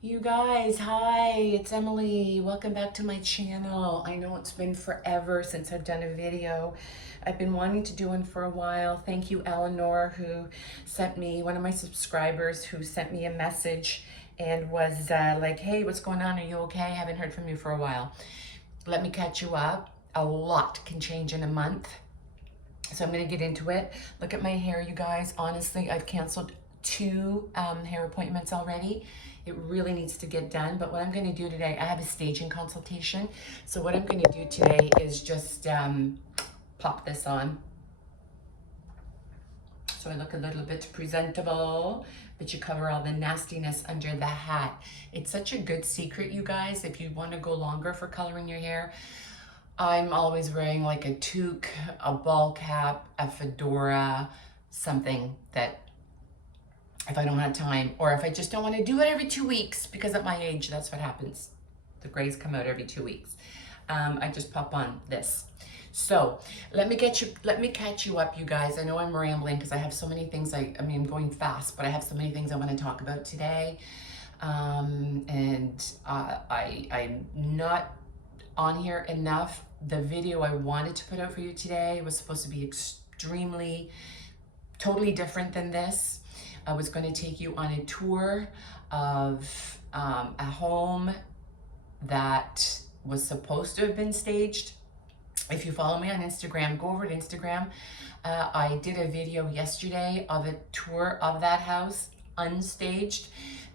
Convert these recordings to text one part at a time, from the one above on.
You guys, hi, it's Emily. Welcome back to my channel. I know it's been forever since I've done a video. I've been wanting to do one for a while. Thank you, Eleanor, who sent me, one of my subscribers who sent me a message and was like, hey, what's going on? Are you okay? I haven't heard from you for a while. Let me catch you up. A lot can change in a month. So I'm gonna get into it. Look at my hair, you guys. Honestly, I've canceled two hair appointments already. It really needs to get done. But what I'm gonna do today, I have a staging consultation. So what I'm gonna do today is just pop this on. So I look a little bit presentable, but you cover all the nastiness under the hat. It's such a good secret, you guys, if you wanna go longer for coloring your hair. I'm always wearing like a toque, a ball cap, a fedora, something that if I don't have time, or if I just don't want to do it every 2 weeks, because at my age, that's what happens. The grays come out every 2 weeks. I just pop on this. So let me catch you up, you guys. I know I'm rambling because I have so many things. I mean, I'm going fast, but I have so many things I want to talk about today. I'm not on here enough. The video I wanted to put out for you today was supposed to be totally different than this. I was going to take you on a tour of a home that was supposed to have been staged. If you follow me on Instagram, go over to Instagram. I did a video yesterday of a tour of that house, unstaged,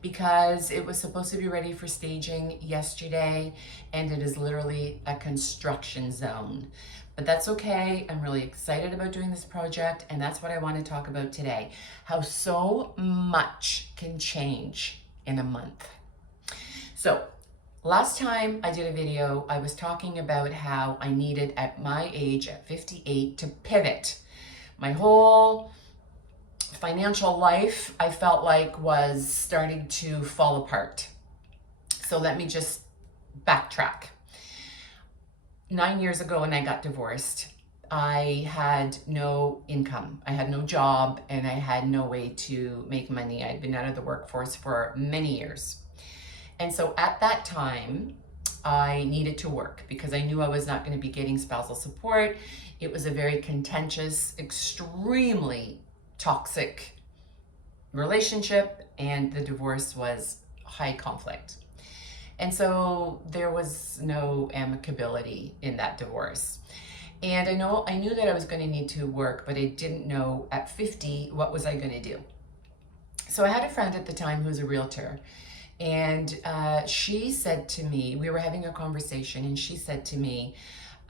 because it was supposed to be ready for staging yesterday, and it is literally a construction zone. But that's okay. I'm really excited about doing this project, and that's what I want to talk about today. How so much can change in a month. So last time I did a video, I was talking about how I needed, at my age, at 58, to pivot. My whole financial life, I felt like, was starting to fall apart. So let me just backtrack. 9 years ago when I got divorced, I had no income. I had no job and I had no way to make money. I'd been out of the workforce for many years. And so at that time, I needed to work because I knew I was not going to be getting spousal support. It was a very contentious, extremely toxic relationship, and the divorce was high conflict. And so there was no amicability in that divorce. And I knew that I was going to need to work, but I didn't know at 50 what was I going to do. So I had a friend at the time who was a realtor, and she said to me, we were having a conversation, and she said to me,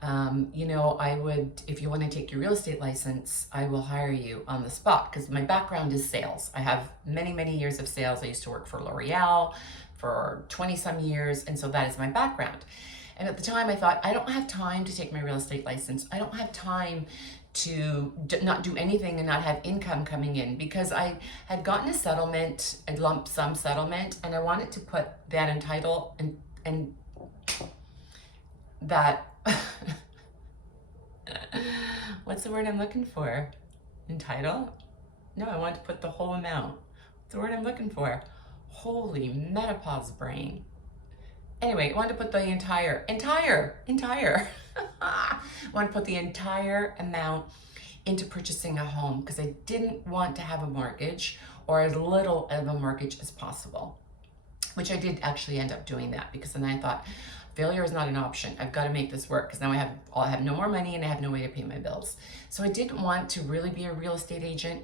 I would, if you want to take your real estate license, I will hire you on the spot, because my background is sales. I have many, many years of sales. I used to work for L'Oreal for 20 some years, and so that is my background. And at the time I thought, I don't have time to take my real estate license. I don't have time to not do anything and not have income coming in, because I had gotten a settlement, a lump sum settlement, and I wanted to put that in title and that what's the word I'm looking for? In title? No, I want to put the whole amount. What's the word I'm looking for? Holy menopause brain. Anyway, I wanted to put the entire. I want to put the entire amount into purchasing a home, because I didn't want to have a mortgage, or as little of a mortgage as possible, which I did actually end up doing that, because then I thought, failure is not an option. I've got to make this work, because now I have no more money and I have no way to pay my bills. So I didn't want to really be a real estate agent,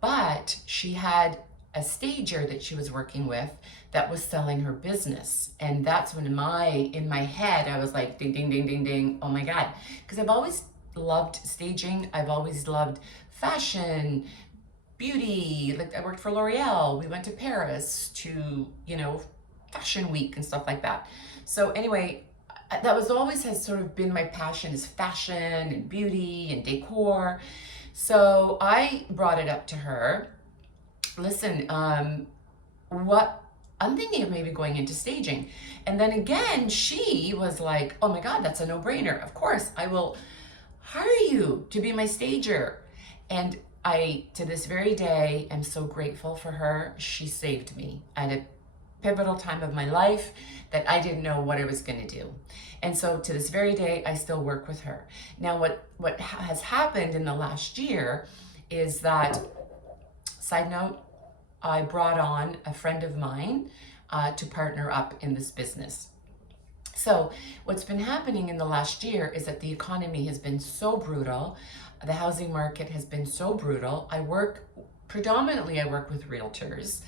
but she had a stager that she was working with that was selling her business. And that's when in my head, I was like, ding, ding, ding, ding, ding. Oh my God. Because I've always loved staging. I've always loved fashion, beauty. Like, I worked for L'Oreal. We went to Paris to, fashion week and stuff like that. So anyway, that was always has sort of been my passion, is fashion and beauty and decor. So I brought it up to her. Listen, what I'm thinking of maybe going into staging. And then again, she was like, oh my God, that's a no-brainer. Of course, I will hire you to be my stager. And I, to this very day, am so grateful for her. She saved me at a pivotal time of my life that I didn't know what I was going to do. And so to this very day, I still work with her. Now, what has happened in the last year is that, side note, I brought on a friend of mine to partner up in this business. So what's been happening in the last year is that the economy has been so brutal. The housing market has been so brutal. I work with realtors.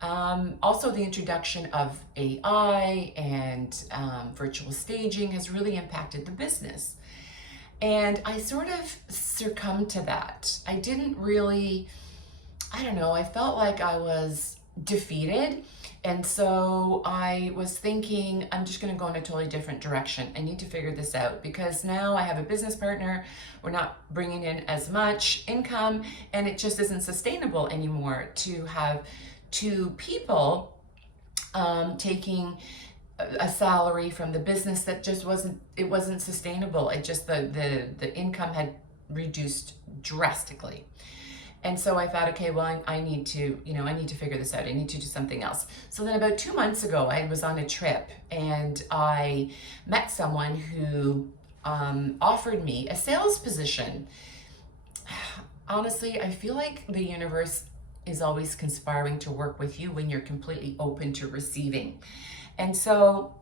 Also, the introduction of AI and virtual staging has really impacted the business. And I sort of succumbed to that. I didn't really, I don't know, I felt like I was defeated. And so I was thinking, I'm just going to go in a totally different direction. I need to figure this out because now I have a business partner. We're not bringing in as much income, and it just isn't sustainable anymore to have two people taking a salary from the business that just wasn't sustainable. It just, the income had reduced drastically. And so I thought, okay, well, I need to figure this out. I need to do something else. So then about 2 months ago, I was on a trip and I met someone who offered me a sales position. Honestly, I feel like the universe is always conspiring to work with you when you're completely open to receiving. And so,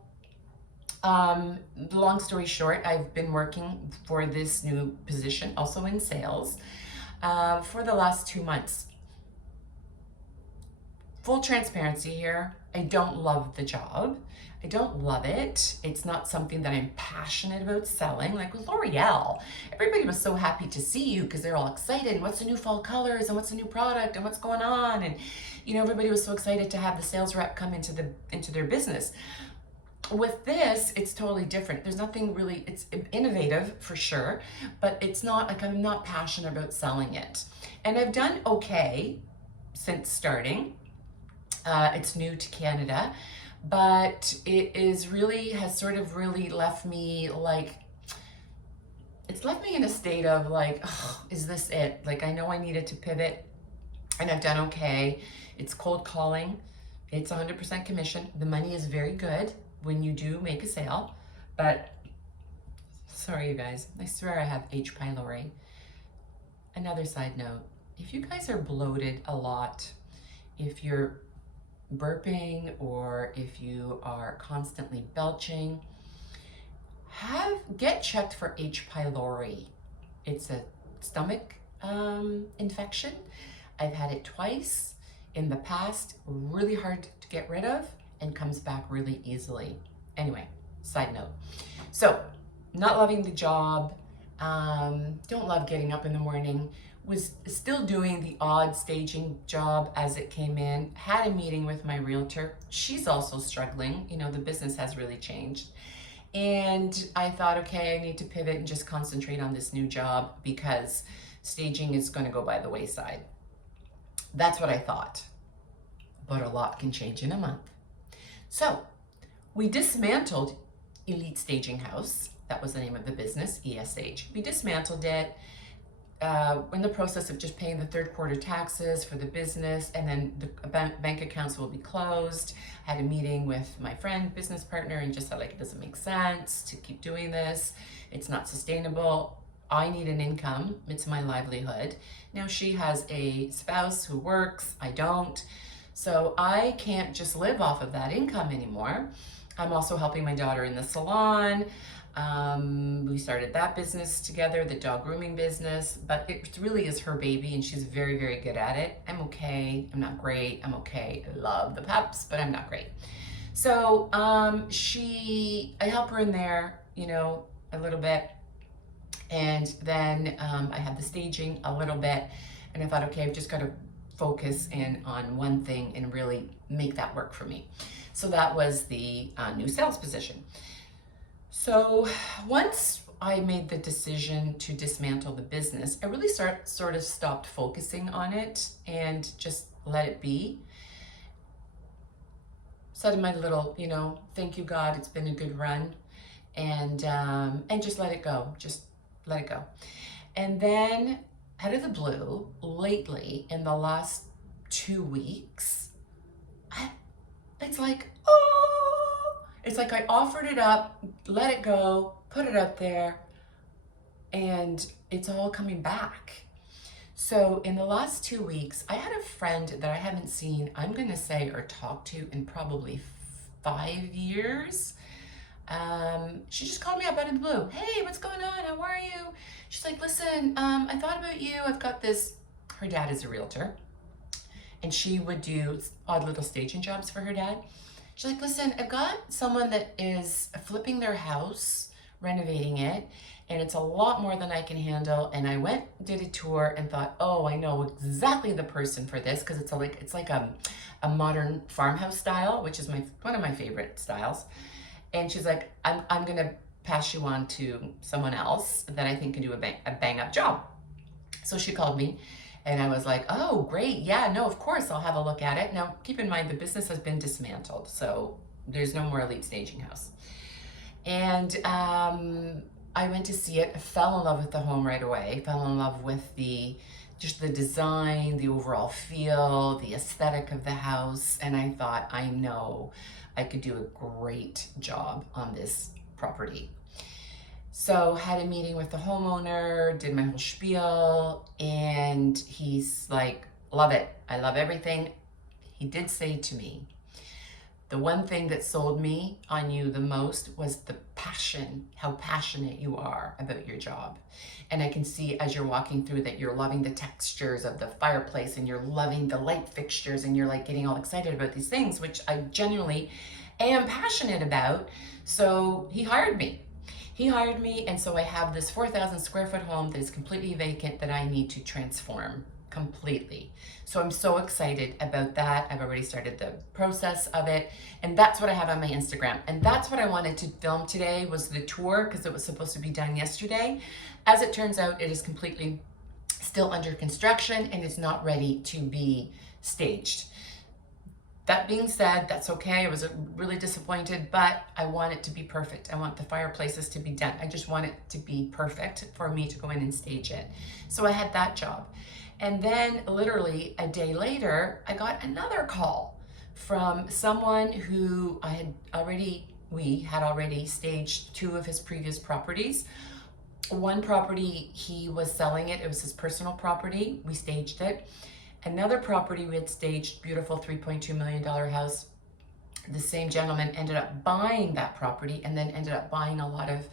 long story short, I've been working for this new position, also in sales, for the last 2 months. Full transparency here, I don't love the job. I don't love it. It's not something that I'm passionate about selling. Like with L'Oreal, everybody was so happy to see you because they're all excited. And what's the new fall colors and what's the new product and what's going on? And everybody was so excited to have the sales rep come into their business. With this, it's totally different. There's nothing really, it's innovative for sure, but it's not like I'm not passionate about selling it. And I've done okay since starting. It's new to Canada, but it has sort of really left me like, it's left me in a state of like, oh, is this it? Like, I know I needed to pivot and I've done okay. It's cold calling. It's 100% commission. The money is very good when you do make a sale, but sorry you guys, I swear I have H. pylori. Another side note, if you guys are bloated a lot, if you're burping or if you are constantly belching, get checked for H. pylori. It's a stomach infection. I've had it twice in the past, really hard to get rid of and comes back really easily. Anyway, side note. So, not loving the job, don't love getting up in the morning, was still doing the odd staging job as it came in, had a meeting with my realtor. She's also struggling, the business has really changed. And I thought, okay, I need to pivot and just concentrate on this new job because staging is going to go by the wayside. That's what I thought. But a lot can change in a month. So we dismantled Elite Staging House. That was the name of the business, ESH. We dismantled it in the process of just paying the third quarter taxes for the business, and then the bank accounts will be closed. I had a meeting with my friend, business partner, and just said, like, it doesn't make sense to keep doing this. It's not sustainable. I need an income. It's my livelihood. Now she has a spouse who works. I don't. So I can't just live off of that income anymore. I'm also helping my daughter in the salon. We started that business together, the dog grooming business, but it really is her baby and she's very, very good at it. I'm okay. I'm not great. I'm okay. I love the pups, but I'm not great. So I help her in there, a little bit. And then I have the staging a little bit. And I thought, okay, I've just got to focus in on one thing and really make that work for me. So that was the new sales position. So once I made the decision to dismantle the business, I really sort of stopped focusing on it and just let it be. Said my little, thank you God, it's been a good run, and just let it go. Just let it go. And then out of the blue, lately, in the last 2 weeks, It's like, oh, it's like I offered it up, let it go, put it out there, and it's all coming back. So in the last 2 weeks, I had a friend that I haven't seen, I'm going to say, or talked to in probably 5 years. She just called me up out of the blue. Hey, what's going on? How are you? She's like, listen, I thought about you. I've got this. Her dad is a realtor, and she would do odd little staging jobs for her dad. She's like, listen, I've got someone that is flipping their house, renovating it, and it's a lot more than I can handle. And I went, did a tour, and thought, oh, I know exactly the person for this, because it's like a modern farmhouse style, which is one of my favorite styles. And she's like, I'm gonna pass you on to someone else that I think can do a bang up job. So she called me, and I was like, oh, great. Yeah, no, of course, I'll have a look at it. Now, keep in mind, the business has been dismantled, so there's no more Elite Staging House. And I went to see it, fell in love with the home right away, fell in love with just the design, the overall feel, the aesthetic of the house. And I thought, I know I could do a great job on this property. So had a meeting with the homeowner, did my whole spiel, and he's like, love it. I love everything. He did say to me, the one thing that sold me on you the most was the passion, how passionate you are about your job. And I can see as you're walking through that you're loving the textures of the fireplace, and you're loving the light fixtures, and you're like getting all excited about these things, which I genuinely am passionate about. So he hired me. And so I have this 4,000 square foot home that is completely vacant that I need to transform completely. So I'm so excited about that. I've already started the process of it, and that's what I have on my Instagram. And that's what I wanted to film today, was the tour, because it was supposed to be done yesterday. As it turns out, it is completely still under construction and it's not ready to be staged. That being said, that's okay. I was really disappointed, but I want it to be perfect. I want the fireplaces to be done. I just want it to be perfect for me to go in and stage it. So I had that job. And then literally a day later, I got another call from someone who we had already staged 2 of his previous properties. One property, he was selling it. It was his personal property. We staged it. Another property we had staged, beautiful $3.2 million house. The same gentleman ended up buying that property, and then ended up buying a lot of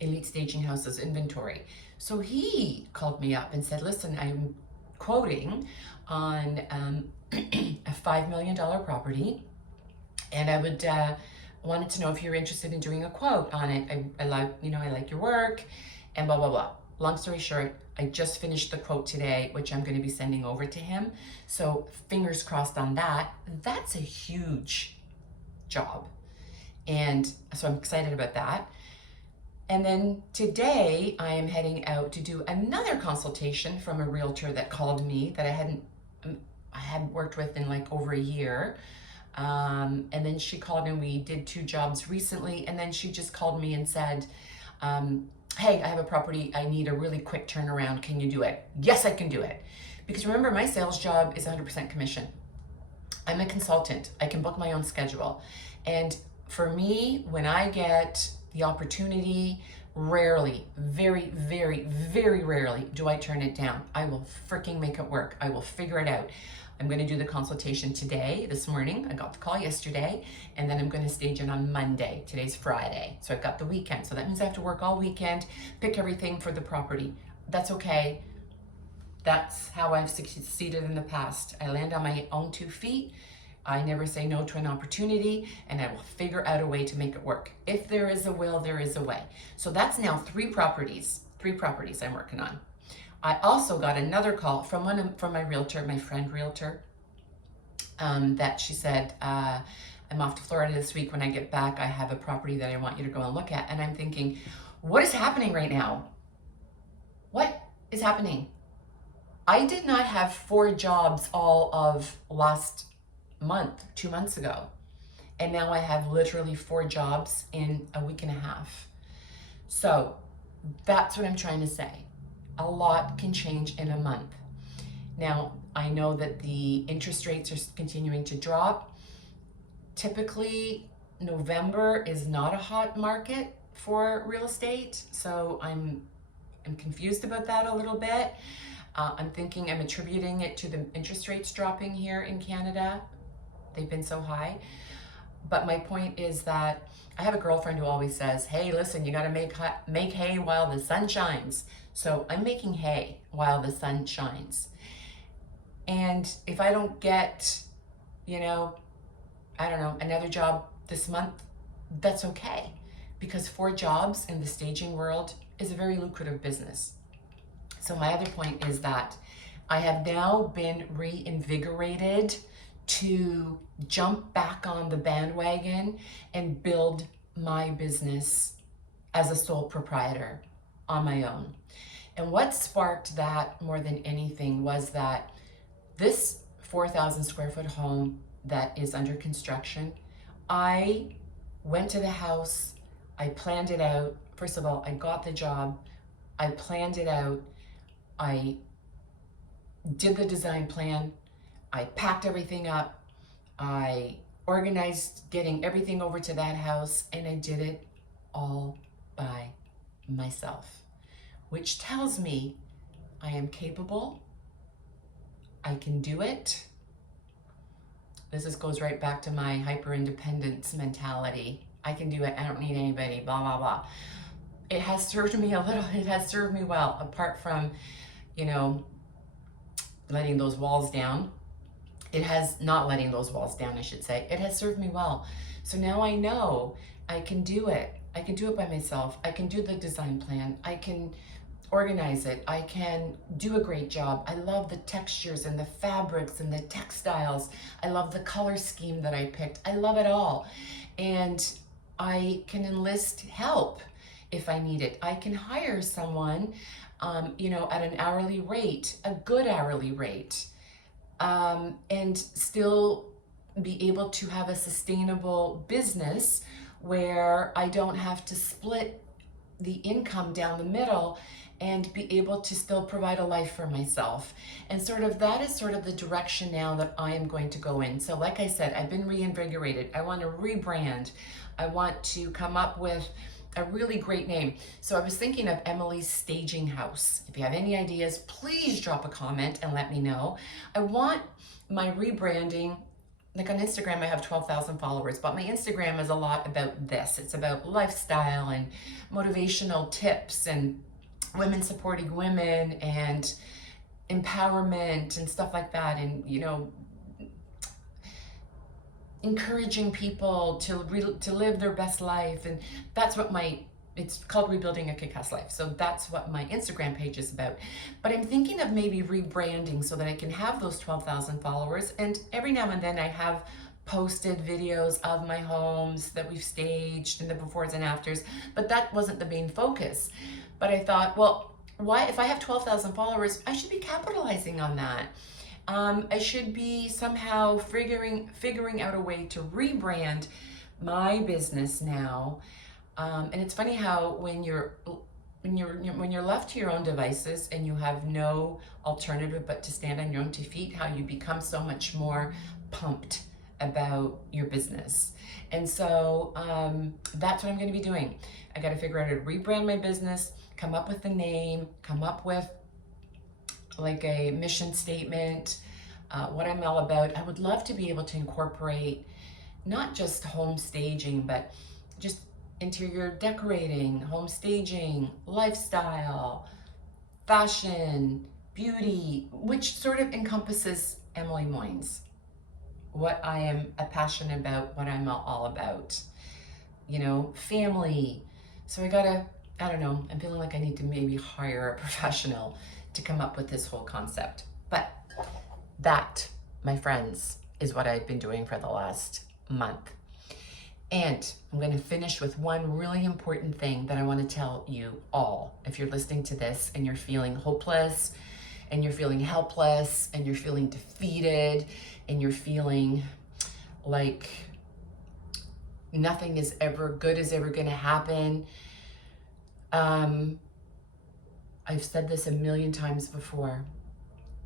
Elite Staging Houses inventory. So he called me up and said, listen, I'm quoting on a $5 million property, and I wanted to know if you're interested in doing a quote on it. I like your work, and blah, blah, blah. Long story short, I just finished the quote today, which I'm going to be sending over to him. So fingers crossed on that. That's a huge job. And so I'm excited about that. And then today I am heading out to do another consultation from a realtor that called me that I hadn't worked with in like over a year. And then she called, and we did 2 jobs recently. And then she just called me and said, hey, I have a property, I need a really quick turnaround, can you do it? Yes, I can do it. Because remember, my sales job is 100% commission. I'm a consultant, I can book my own schedule. And for me, when I get the opportunity, rarely, very, very, very rarely do I turn it down. I will freaking make it work. I will figure it out. I'm going to do the consultation this morning. I got the call yesterday, and then I'm going to stage it on Monday. Today's Friday, so I've got the weekend. So that means I have to work all weekend, pick everything for the property. That's okay. That's how I've succeeded in the past. I land on my own 2 feet. I never say no to an opportunity, and I will figure out a way to make it work. If there is a will, there is a way. So that's now 3 properties I'm working on. I also got another call from my realtor, my friend realtor, that she said, I'm off to Florida this week. When I get back, I have a property that I want you to go and look at. And I'm thinking, what is happening right now? What is happening? I did not have 4 jobs all of last month, 2 months ago. And now I have literally 4 jobs in a week and a half. So that's what I'm trying to say. A lot can change in a month. Now, I know that the interest rates are continuing to drop. Typically, November is not a hot market for real estate, so I'm confused about that a little bit. I'm attributing it to the interest rates dropping here in Canada. They've been so high. But my point is that I have a girlfriend who always says, hey, listen, you got to make hay while the sun shines. So I'm making hay while the sun shines. And if I don't get, another job this month, that's okay. Because 4 jobs in the staging world is a very lucrative business. So my other point is that I have now been reinvigorated to jump back on the bandwagon and build my business as a sole proprietor on my own. And what sparked that more than anything was that this 4,000 square foot home that is under construction, I went to the house, I planned it out. First of all, I got the job, I planned it out, I did the design plan, I packed everything up, I organized getting everything over to that house, and I did it all by myself, which tells me I am capable, I can do it. This goes right back to my hyper-independence mentality. I can do it, I don't need anybody, blah, blah, blah. It has served me it has served me well, apart from, letting those walls down. It has not letting those walls down, I should say. It has served me well. So now I know I can do it. I can do it by myself. I can do the design plan. I can organize it. I can do a great job. I love the textures and the fabrics and the textiles. I love the color scheme that I picked. I love it all. And I can enlist help if I need it. I can hire someone, at an hourly rate, a good hourly rate, and still be able to have a sustainable business where I don't have to split the income down the middle and be able to still provide a life for myself. And that is the direction now that I am going to go in. So like I said, I've been reinvigorated. I want to rebrand. I want to come up with a really great name. So I was thinking of Emily's Staging House. If you have any ideas, please drop a comment and let me know. I want my rebranding, like on Instagram, I have 12,000 followers, but my Instagram is a lot about this. It's about lifestyle and motivational tips and women supporting women and empowerment and stuff like that. And, encouraging people to live their best life. And that's what it's called Rebuilding a Kick-Ass Life. So that's what my Instagram page is about. But I'm thinking of maybe rebranding so that I can have those 12,000 followers. And every now and then I have posted videos of my homes that we've staged and the befores and afters, but that wasn't the main focus. But I thought, well, why, if I have 12,000 followers, I should be capitalizing on that. I should be somehow figuring out a way to rebrand my business now. And it's funny how when you're left to your own devices and you have no alternative but to stand on your own 2 feet, how you become so much more pumped about your business. And so that's what I'm going to be doing. I got to figure out how to rebrand my business, come up with a name, come up with like a mission statement, what I'm all about. I would love to be able to incorporate not just home staging, but just interior decorating, home staging, lifestyle, fashion, beauty, which sort of encompasses Emily Moynes, what I am passionate about, what I'm all about, family. So I don't know, I'm feeling like I need to maybe hire a professional to come up with this whole concept. But that, my friends, is what I've been doing for the last month. And I'm going to finish with one really important thing that I want to tell you all. If you're listening to this and you're feeling hopeless and you're feeling helpless and you're feeling defeated and you're feeling like nothing is ever going to happen, I've said this a million times before.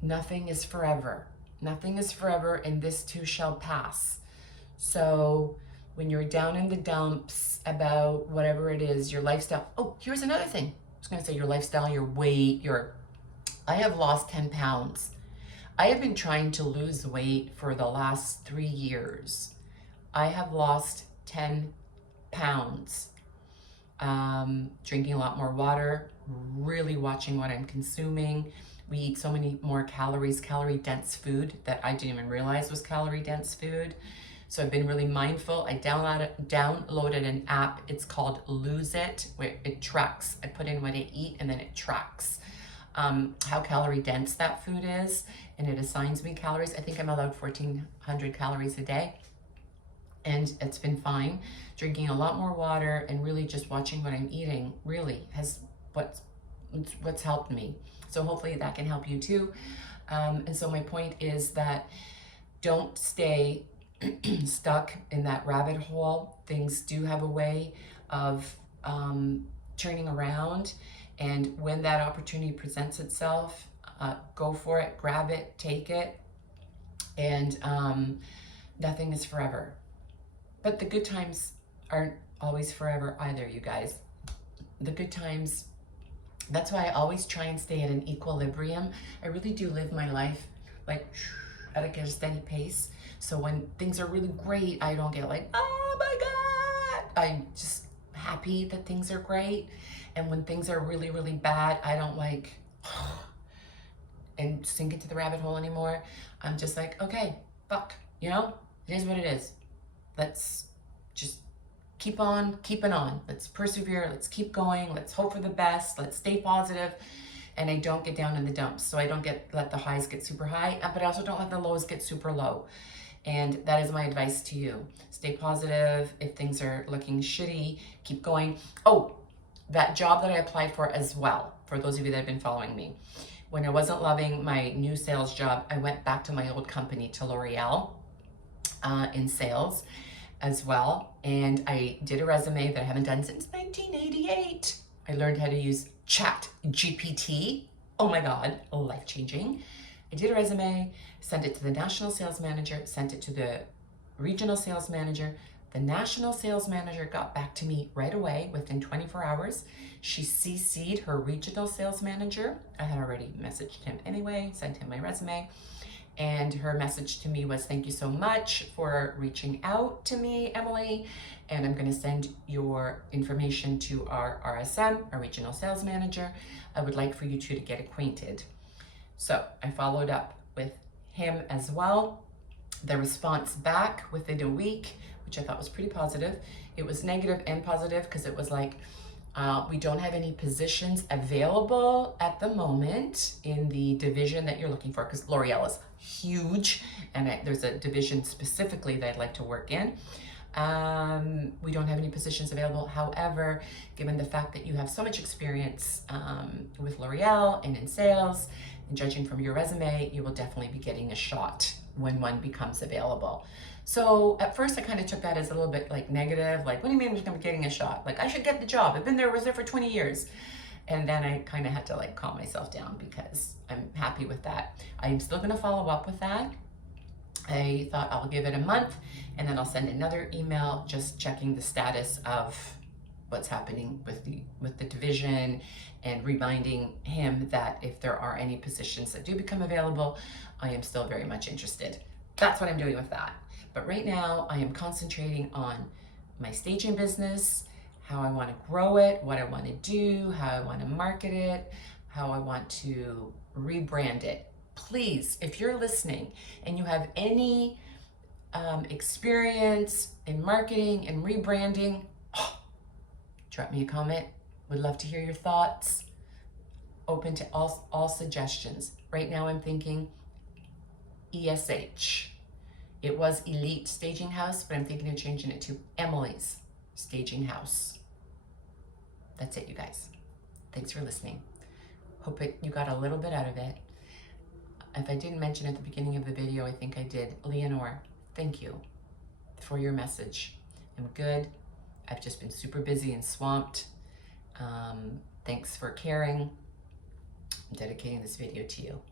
Nothing is forever. Nothing is forever, and this too shall pass. So when you're down in the dumps about whatever it is, your lifestyle. Oh, here's another thing. I was gonna say your lifestyle, your weight, I have lost 10 pounds. I have been trying to lose weight for the last 3 years. I have lost 10 pounds. Drinking a lot more water, really watching what I'm consuming. We eat so many more calories, calorie dense food that I didn't even realize was calorie dense food. So I've been really mindful. I downloaded an app. It's called Lose It, where it tracks. I put in what I eat and then it tracks how calorie dense that food is, and it assigns me calories. I think I'm allowed 1,400 calories a day, and it's been fine. Drinking a lot more water and really just watching what I'm eating really has what's helped me. So hopefully that can help you too. And so my point is that don't stay stuck in that rabbit hole. Things do have a way of turning around. And when that opportunity presents itself, go for it, grab it, take it. And nothing is forever. But the good times aren't always forever either, you guys. The good times, that's why I always try and stay at an equilibrium. I really do live my life like at a steady pace. So when things are really great, I don't get like, oh my God. I'm just happy that things are great. And when things are really, really bad, I don't like and sink into the rabbit hole anymore. I'm just like, okay, fuck, you know, it is what it is. Let's just keep on keeping on. Let's persevere. Let's keep going. Let's hope for the best. Let's stay positive. And I don't get down in the dumps. So I don't let the highs get super high, but I also don't let the lows get super low. And that is my advice to you. Stay positive. If things are looking shitty, keep going. Oh, that job that I applied for as well, for those of you that have been following me. When I wasn't loving my new sales job, I went back to my old company, to L'Oreal, in sales as well. And I did a resume that I haven't done since 1988. I learned how to use Chat GPT. Oh my God, life-changing. I did a resume, sent it to the national sales manager, sent it to the regional sales manager. The national sales manager got back to me right away within 24 hours. She CC'd her regional sales manager. I had already messaged him anyway, sent him my resume. And her message to me was, thank you so much for reaching out to me, Emily. And I'm going to send your information to our RSM, our regional sales manager. I would like for you two to get acquainted. So I followed up with him as well. The response back within a week, which I thought was pretty positive. It was negative and positive because it was like, we don't have any positions available at the moment in the division that you're looking for, because L'Oreal is huge and there's a division specifically that I'd like to work in. We don't have any positions available. However, given the fact that you have so much experience with L'Oreal and in sales, and judging from your resume, you will definitely be getting a shot when one becomes available. So at first I kind of took that as a little bit like negative, like, what do you mean I'm getting a shot? Like, I should get the job. I've been there, was there for 20 years. And then I kind of had to like calm myself down because I'm happy with that. I'm still gonna follow up with that. I thought I'll give it a month and then I'll send another email just checking the status of what's happening with the division and reminding him that if there are any positions that do become available, I am still very much interested. That's what I'm doing with that. But right now I am concentrating on my staging business, how I want to grow it, what I want to do, how I want to market it, how I want to rebrand it. Please, if you're listening and you have any experience in marketing and rebranding, drop me a comment. Would love to hear your thoughts. Open to all suggestions. Right now I'm thinking ESH. It was Elite Staging House, but I'm thinking of changing it to Emily's Staging House. That's it, you guys. Thanks for listening. Hope you got a little bit out of it. If I didn't mention at the beginning of the video, I think I did. Leonore, thank you for your message. I'm good. I've just been super busy and swamped. Thanks for caring. I'm dedicating this video to you.